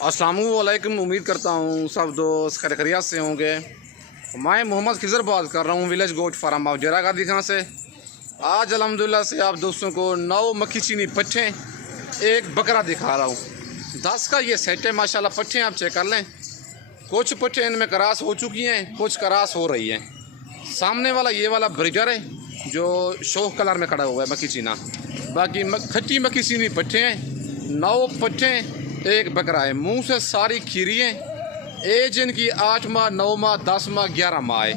अस्सलामुअलैकुम। उम्मीद करता हूँ सब दोस्त खैरियत से होंगे। मैं मोहम्मद खिज़र बात कर रहा हूँ विलेज गोट फार्म ऑफ डेरा गादी खां से। आज अल्हम्दुलिल्लाह से आप दोस्तों को 9 मक्खी चीनी पट्ठे एक बकरा दिखा रहा हूँ। 10 का ये सेट है माशाल्लाह। पट्ठे आप चेक कर लें, कुछ पट्ठे इनमें क्रॉस हो चुकी हैं, कुछ क्रॉस हो रही हैं। सामने वाला ये वाला ब्रीडर है जो शोक कलर में खड़ा हुआ है मक्खी चीना। बाकी खट्टी मक्खी चीनी पट्ठे हैं। 9 पट्ठे एक बकरा है। मुंह से सारी खीरी हैं। एज इनकी 8 माह 9 माह 10 माह 11 माह है।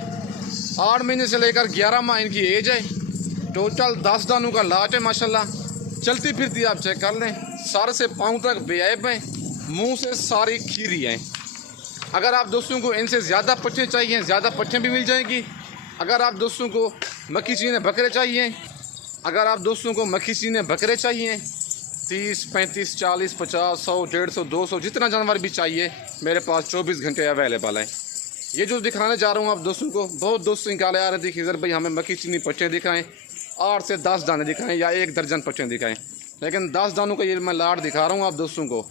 8 महीने से लेकर 11 माह इनकी एज है। टोटल 10 दानों का लाट है माशाल्लाह। चलती फिरती आप चेक कर लें, सर से पाँव तक बेऐब हैं। मुंह से सारी खीरी हैं। अगर आप दोस्तों को इनसे ज़्यादा पट्ठे चाहिए, ज़्यादा पट्ठे भी मिल जाएंगी। अगर आप दोस्तों को मक्खी चीने बकरे चाहिए, अगर आप दोस्तों को मक्खी चीने बकरे चाहिए 30, 35, 40, 50, 100, 150, 200 जितना जानवर भी चाहिए मेरे पास 24 घंटे अवेलेबल है। ये जो दिखाने जा रहा हूँ आप दोस्तों को, बहुत दोस्त निकाले आ रहे थे खिज़र भाई हमें मक्खी चीनी पट्टे दिखाएं, 8 से 10 दाने दिखाएं या 1 दर्जन पट्टे दिखाएं। लेकिन 10 दानों का ये मैं लाट दिखा रहा हूँ आप दोस्तों को।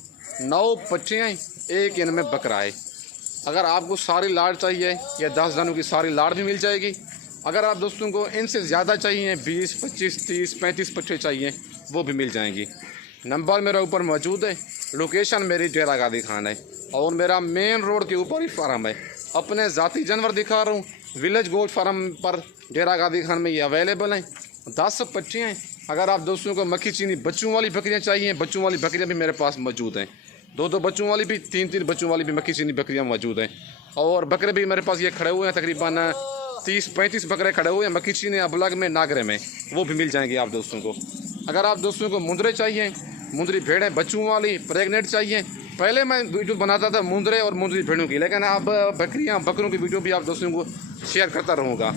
9 पट्टे हैं, एक इनमें बकरा है। अगर आपको सारी लाट चाहिए या 10 दानों की सारी लाट भी मिल जाएगी। अगर आप दोस्तों को इनसे ज़्यादा चाहिए 20, 25, 30, 35 पट्टे चाहिए वो भी मिल जाएंगी। नंबर मेरा ऊपर मौजूद है। लोकेशन मेरी डेरा गादी खान है और मेरा मेन रोड के ऊपर ही फार्म है। अपने ज़ाती जानवर दिखा रहा हूँ। विलेज गोट फार्म पर डेरा गादी खान में ये अवेलेबल हैं। 10 पट्टे हैं। अगर आप दोस्तों को मक्खी चीनी बच्चों वाली बकरियाँ चाहिए, बच्चों वाली बकरियाँ भी मेरे पास मौजूद हैं। 2-2 बच्चों वाली भी, 3-3 बच्चों वाली भी मक्खी चीनी बकरियाँ मौजूद हैं। और बकरे भी मेरे पास ये खड़े हुए हैं, तकरीबन 30-35 बकरे खड़े हुए हैं मक्खी चीनी अबलग में, नागरे में, वो भी मिल जाएंगे आप दोस्तों को। अगर आप दोस्तों को मुंदरे चाहिए, मुंदरी भेड़ें बच्चों वाली प्रेगनेंट चाहिए। पहले मैं वीडियो बनाता था मुंदरे और मुंदरी भेड़ों की, लेकिन अब बकरियां बकरों की वीडियो भी आप दोस्तों को शेयर करता रहूँगा।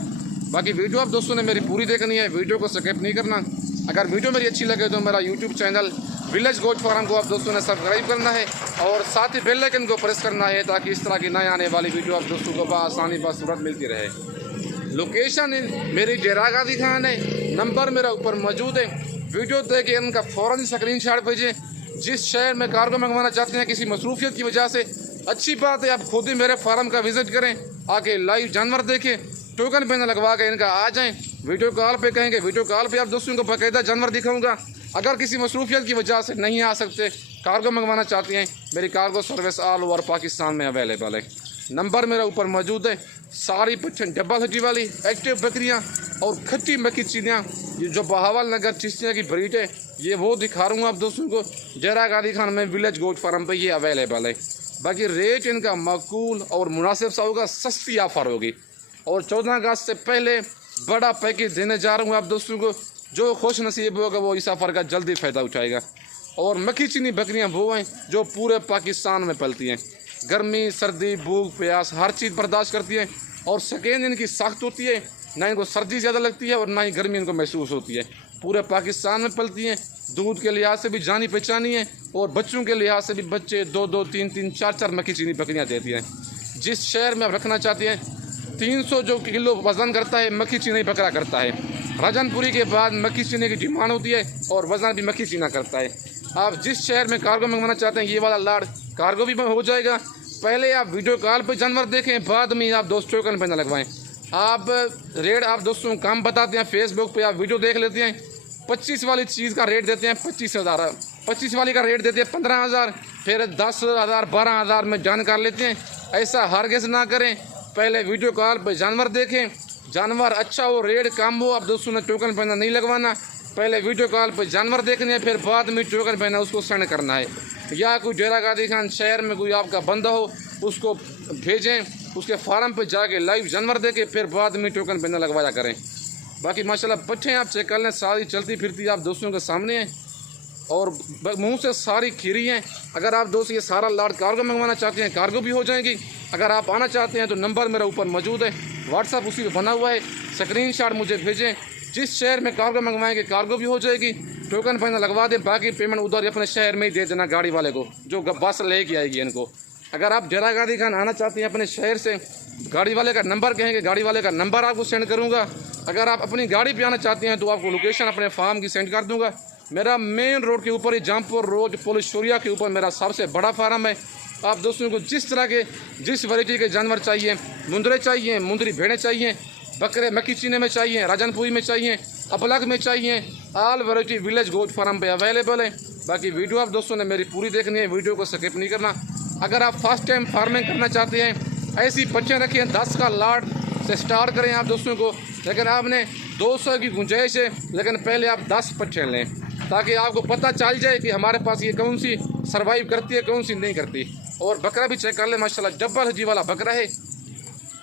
बाकी वीडियो आप दोस्तों ने मेरी पूरी देखनी है, वीडियो को स्किप नहीं करना। अगर वीडियो मेरी अच्छी लगे तो मेरा YouTube channel village goat farm को आप दोस्तों ने सब्सक्राइब करना है और साथ ही बेल आइकन को प्रेस करना है ताकि इस तरह की नए आने वाली वीडियो आप दोस्तों को बआसानी बसूरत मिलती रहे। लोकेशन मेरी डेरा गादी खान है। नंबर मेरा ऊपर मौजूद है। वीडियो देख के इनका फ़ौरन स्क्रीनशॉट भेजें। जिस शहर में कार्गो मंगवाना चाहते हैं किसी मसरूफियत की वजह से, अच्छी बात है आप खुद ही मेरे फार्म का विज़िट करें, आके लाइव जानवर देखें, टोकन पे न लगवा के इनका आ जाएं। वीडियो कॉल पे कहेंगे, वीडियो कॉल पे आप दोस्तों को बाकायदा जानवर दिखाऊंगा। अगर किसी मसरूफियत की वजह से नहीं आ सकते, कार्गो मंगवाना चाहते हैं, मेरी cargo service all over Pakistan में अवेलेबल है। नंबर मेरा ऊपर मौजूद है। सारी पट्ठे डबल हड्डी वाली एक्टिव बकरियां और खट्टी मक्खी चीनियाँ, ये जो बहावल नगर चिश्तिया की ब्रीड है, ये वो दिखा रहा हूँ आप दोस्तों को। डेरा गादी खान में विलेज गोट फार्म पे ये अवेलेबल है। बाकी रेट इनका माकूल और मुनासिब सा होगा, सस्ती ऑफर होगी। और 14 अगस्त से पहले बड़ा पैकेज देने जा रहा हूँ आप दोस्तों को। जो खुश नसीब होगा वो इस ऑफर का जल्दी फ़ायदा उठाएगा। और मक्खी चीनी बकरियाँ वो हैं जो पूरे पाकिस्तान में पलती हैं। गर्मी, सर्दी, भूख, प्यास हर चीज़ बर्दाश्त करती है और स्किन इनकी सख्त होती है। ना इनको सर्दी ज़्यादा लगती है और ना ही गर्मी इनको महसूस होती है। पूरे पाकिस्तान में पलती हैं। दूध के लिहाज से भी जानी पहचानी है और बच्चों के लिहाज से भी बच्चे 2-2, 3-3, 4-4 मक्खी चीनी बकरियाँ देती हैं। जिस शहर में आप रखना चाहते हैं, 300 जो किलो वज़न करता है मक्खी चीनी बकरा करता है। राजनपुरी के बाद मक्खी चीनी की डिमांड होती है और वज़न भी मक्खी चीना करता है। आप जिस शहर में कार्गो मंगवाना चाहते हैं, ये वाला लाड़ कार्गो भी हो जाएगा। पहले आप वीडियो कॉल पे जानवर देखें, बाद में आप दोस्त टोकन पे न लगवाएं। आप रेट आप दोस्तों को कम बताते हैं, फेसबुक पे आप वीडियो देख लेते हैं। 25 वाली चीज़ का रेट देते हैं 25,000, 25 वाली का रेट देते हैं 15,000, फिर 10,000, 12,000 में जान कर लेते हैं। ऐसा हरगिज़ ना करें। पहले वीडियो कॉल पर जानवर देखें, जानवर अच्छा हो, रेट कम हो, आप दोस्तों ने टोकन पैना नहीं लगवाना। पहले वीडियो कॉल पर जानवर देखने, फिर बाद में टोकन पैना उसको सेंड करना है। या कोई डेरा गादी खान शहर में कोई आपका बंदा हो उसको भेजें, उसके फार्म पे जाके लाइव जानवर देके फिर बाद में टोकन पैना लगवाया करें। बाकी माशाल्लाह पट्ठे आप चेक कर लें, सारी चलती फिरती आप दोस्तों के सामने हैं और मुंह से सारी खीरी हैं। अगर आप दोस्त ये सारा लाट कार्गो मंगवाना चाहते हैं, कार्गो भी हो जाएंगी। अगर आप आना चाहते हैं तो नंबर मेरा ऊपर मौजूद है, व्हाट्सअप उसी पर बना हुआ है। स्क्रीनशॉट मुझे भेजें। जिस शहर में कार्गो मंगवाएंगे कार्गो भी हो जाएगी, टोकन पैना लगवा दें, बाकी पेमेंट उधर अपने शहर में ही दे देना गाड़ी वाले को जो बस लेके आएगी इनको। अगर आप डेरा गादी खान आना चाहते हैं अपने शहर से, गाड़ी वाले का नंबर कहेंगे, गाड़ी वाले का नंबर आपको सेंड करूँगा। अगर आप अपनी गाड़ी पे आना चाहते हैं तो आपको लोकेशन अपने फार्म की सेंड कर दूँगा। मेरा मेन रोड के ऊपर ही जमपुर रोड पुलिस शोरिया के ऊपर मेरा सबसे बड़ा फार्म है। आप दोस्तों को जिस तरह के जिस वैरायटी के जानवर चाहिए, मुंदरे चाहिए, मुंदरी भेड़ें चाहिए, बकरे मक्खी चीने में चाहिए, राजनपुरी में चाहिए, अपलग में चाहिए, all variety village goat farm पे अवेलेबल है। बाकी वीडियो आप दोस्तों ने मेरी पूरी देखनी है, वीडियो को स्किप नहीं करना। अगर आप फर्स्ट टाइम फार्मिंग करना चाहते हैं, ऐसी बच्चे रखिए 10 का लाट से स्टार्ट करें आप दोस्तों को, लेकिन आपने 200 की गुंजाइश है, लेकिन पहले आप 10 बच्चे लें ताकि आपको पता चल जाए कि हमारे पास ये कौन सी सर्वाइव करती है, कौन सी नहीं करती। और बकरा भी चेक कर लें, माशाल्लाह जब्बर हजी वाला बकरा है।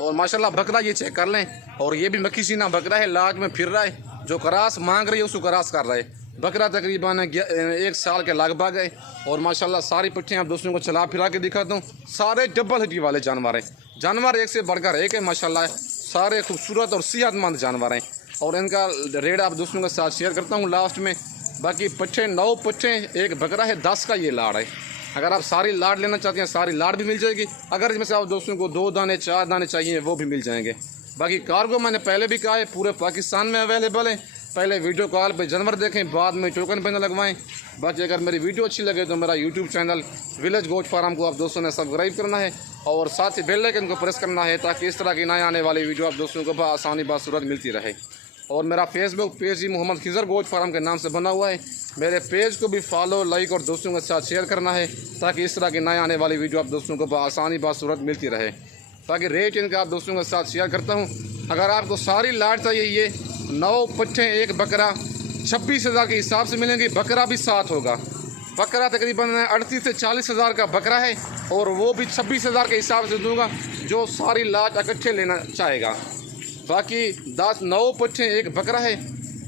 और माशाल्लाह बकरा ये चेक कर लें, और ये भी मक्खी सीना बकरा है, लाट में फिर रहा है। जो करास मांग रही है उसको करास कर रहा है। बकरा तकरीबन 1 साल के लगभग है। और माशाल्लाह सारी पट्टियाँ आप दोस्तों को चला फिरा के दिखाता हूँ। सारे डबल हड्डी वाले जानवर हैं, जानवर एक से बढ़कर एक है माशाल्लाह। सारे खूबसूरत और सेहतमंद जानवर हैं। और इनका रेट आप दोस्तों के साथ शेयर करता हूँ लास्ट में। बाकी पट्टे 9 पट्टे, एक बकरा है, 10 का ये लाड़ है। अगर आप सारी लाड़ लेना चाहते हैं, सारी लाड़ भी मिल जाएगी। अगर इसमें से आप दोस्तों को 2 दाने 4 दाने चाहिए, वो भी मिल जाएंगे। बाकी कार्गो मैंने पहले भी कहा है पूरे पाकिस्तान में अवेलेबल है। पहले वीडियो कॉल पे जानवर देखें, बाद में टोकन पे न लगवाएं। बाकी अगर मेरी वीडियो अच्छी लगे तो मेरा YouTube channel village goat farm को आप दोस्तों ने सब्सक्राइब करना है, और साथ ही बेल आइकन को प्रेस करना है, ताकि इस तरह की नए आने वाली वीडियो आप दोस्तों को आसानी बासूरत मिलती रहे। और मेरा फेसबुक पेज ही मोहम्मद खिजर गोट फार्म के नाम से बना हुआ है। मेरे पेज को भी फॉलो, लाइक और दोस्तों के साथ शेयर करना है, ताकि इस तरह की नए आने वाली वीडियो आप दोस्तों को आसानी बासूरत मिलती रहे। ताकि रेट इनका आप दोस्तों के साथ शेयर करता हूँ। अगर आपको सारी लाट चाहिए, ये 9 पट्टे, एक बकरा 26,000 के हिसाब से मिलेंगे। बकरा भी 7 होगा। बकरा तकरीबन 38 से 40,000 का बकरा है, और वो भी 26,000 के हिसाब से दूंगा जो सारी लाट इकट्ठे लेना चाहेगा। बाकी 9 पट्टे, एक बकरा है,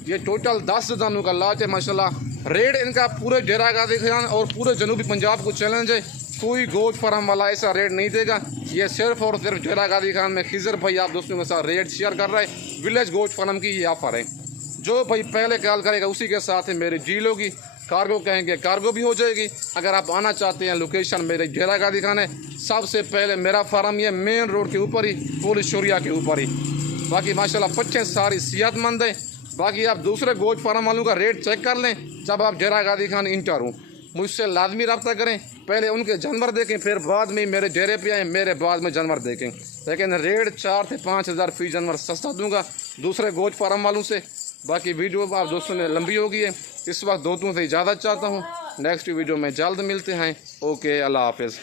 ये टोटल 10 दानों का लाट है माशाल्लाह। रेट इनका पूरे डेरा गाजी खान और पूरे जनूबी पंजाब को चैलेंज है। कोई गोट फार्म वाला ऐसा रेट नहीं देगा। ये सिर्फ और सिर्फ डेरा गाजी खान में खिजर भाई आप दोस्तों के साथ रेट शेयर कर रहा है। विलेज गोट फार्म की ये ऑफर है। जो भाई पहले कॉल करेगा उसी के साथ है मेरी डील होगी। कार्गो कहेंगे कार्गो भी हो जाएगी। अगर आप आना चाहते हैं, लोकेशन मेरे डेरा गाजी खान है। सबसे पहले मेरा फार्म ये मेन रोड के ऊपर ही, पुलिस शोरिया के ऊपर ही। बाकी माशाल्लाह पट्टे सारी सेहतमंद है। बाकी आप दूसरे गोट फार्म वालों का रेट चेक कर लें जब आप डेरा गाजी खान इंटर हूँ। मुझसे लाजमी रब्ता करें, पहले उनके जानवर देखें, फिर बाद में मेरे डेरे पे आए, मेरे बाद में जानवर देखें। लेकिन रेट 4 से 5,000 फी जानवर सस्ता दूंगा दूसरे गोट फार्म वालों से। बाकी वीडियो आप दोस्तों ने लंबी हो गई है, इस वक्त दोस्तों से इजाज़त चाहता हूँ। नेक्स्ट वीडियो में जल्द मिलते हैं। ओके, अल्लाह हाफिज़।